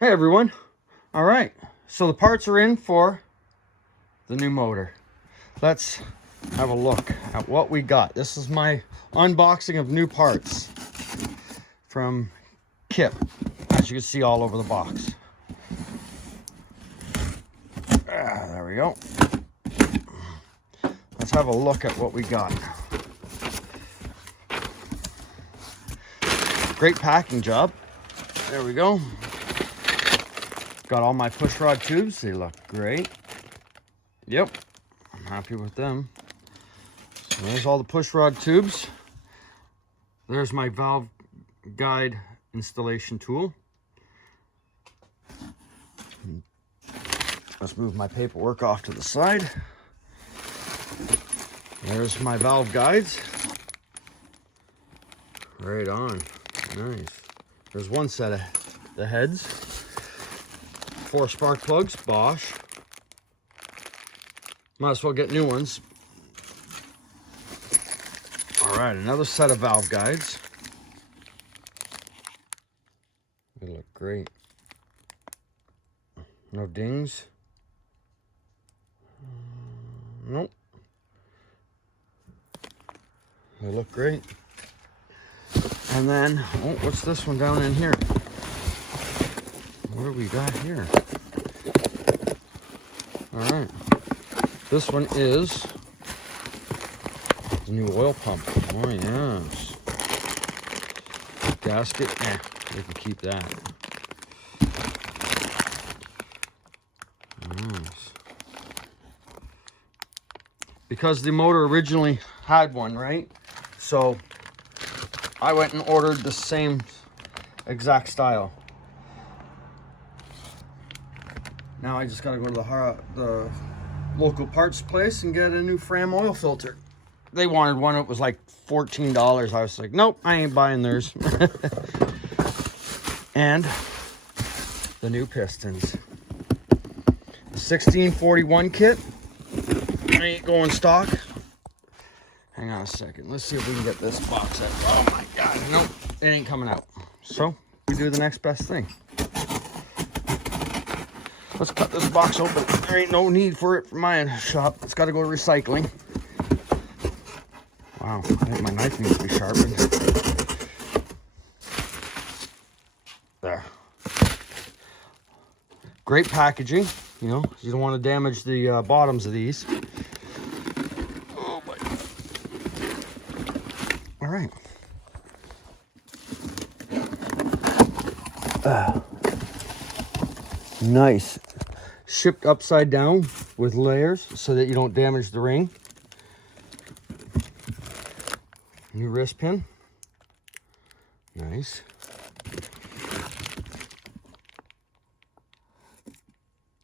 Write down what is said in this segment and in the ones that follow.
Hey everyone. All right, so the parts are in for the new motor. Let's have a look at what we got. This is my unboxing of new parts from Kip, as you can see all over the box. There we go. Let's have a look at what we got. Great packing job. There we go. Got all my push rod tubes. They look great. Yep, I'm happy with them. So there's all the push rod tubes. There's my valve guide installation tool. Let's move my paperwork off to the side. There's my valve guides. Right on. Nice. There's one set of the heads. 4 spark plugs, Bosch. Might as well get new ones. All right, another set of valve guides. They look great. No dings. Nope. They look great. And then, oh, what's this one down in here? What do we got here? All right. This one is the new oil pump. Oh, yes. Gasket, we can keep that. Nice. Because the motor originally had one, right? So I went and ordered the same exact style. Now I just gotta go to the local parts place and get a new Fram oil filter. They wanted one, it was like $14. I was like, nope, I ain't buying theirs. And the new pistons. The 1641 kit. I ain't going stock. Hang on a second. Let's see if we can get this box out. Oh my God, nope, it ain't coming out. So we do the next best thing. Let's cut this box open. There ain't no need for it for my shop. It's got to go to recycling. Wow, I think my knife needs to be sharpened. There. Great packaging. You know, you don't want to damage the bottoms of these. Oh boy. All right. Nice. Shipped upside down with layers so that you don't damage the ring. New wrist pin. Nice.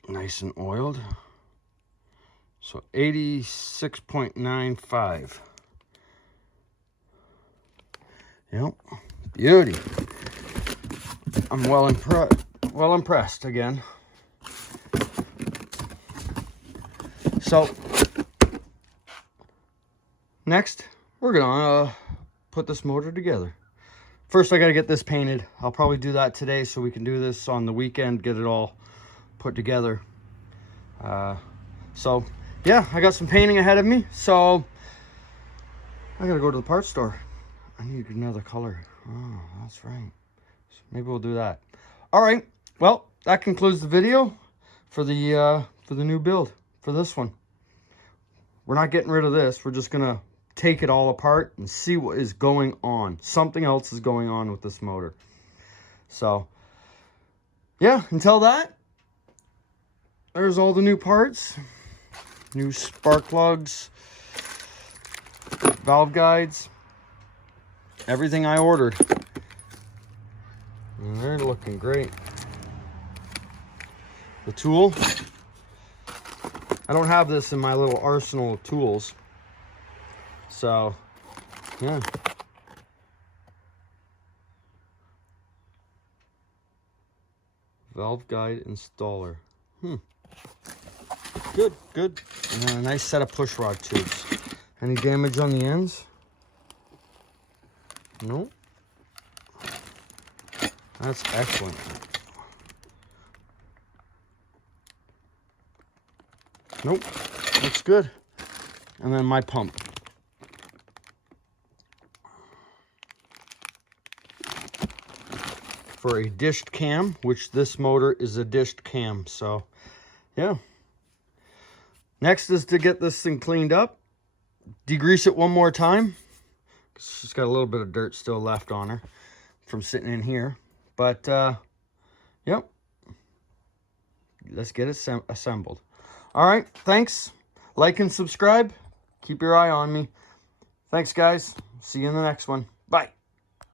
Nice and oiled. So 86.95. Yep. Beauty. I'm well impressed again. So next we're gonna put this motor together. First I gotta get this painted. I'll probably do that today so we can do this on the weekend, get it all put together. So yeah, I got some painting ahead of me, so I gotta go to the parts store. I need another color. Oh, that's right. So maybe we'll do that. All right, well, that concludes the video for the new build for this one. We're not getting rid of this. We're just gonna take it all apart and see what is going on. Something else is going on with this motor. So yeah, until that, there's all the new parts, new spark plugs, valve guides, everything I ordered. And they're looking great. The tool, I don't have this in my little arsenal of tools. So, yeah. Valve guide installer. Good, good. And then a nice set of push rod tubes. Any damage on the ends? No. That's excellent. Nope, looks good. And then my pump. For a dished cam, which this motor is a dished cam, so yeah. Next is to get this thing cleaned up, degrease it one more time. She's got a little bit of dirt still left on her from sitting in here, but yep, let's get it assembled. All right, thanks. Like and subscribe. Keep your eye on me. Thanks, guys. See you in the next one. Bye.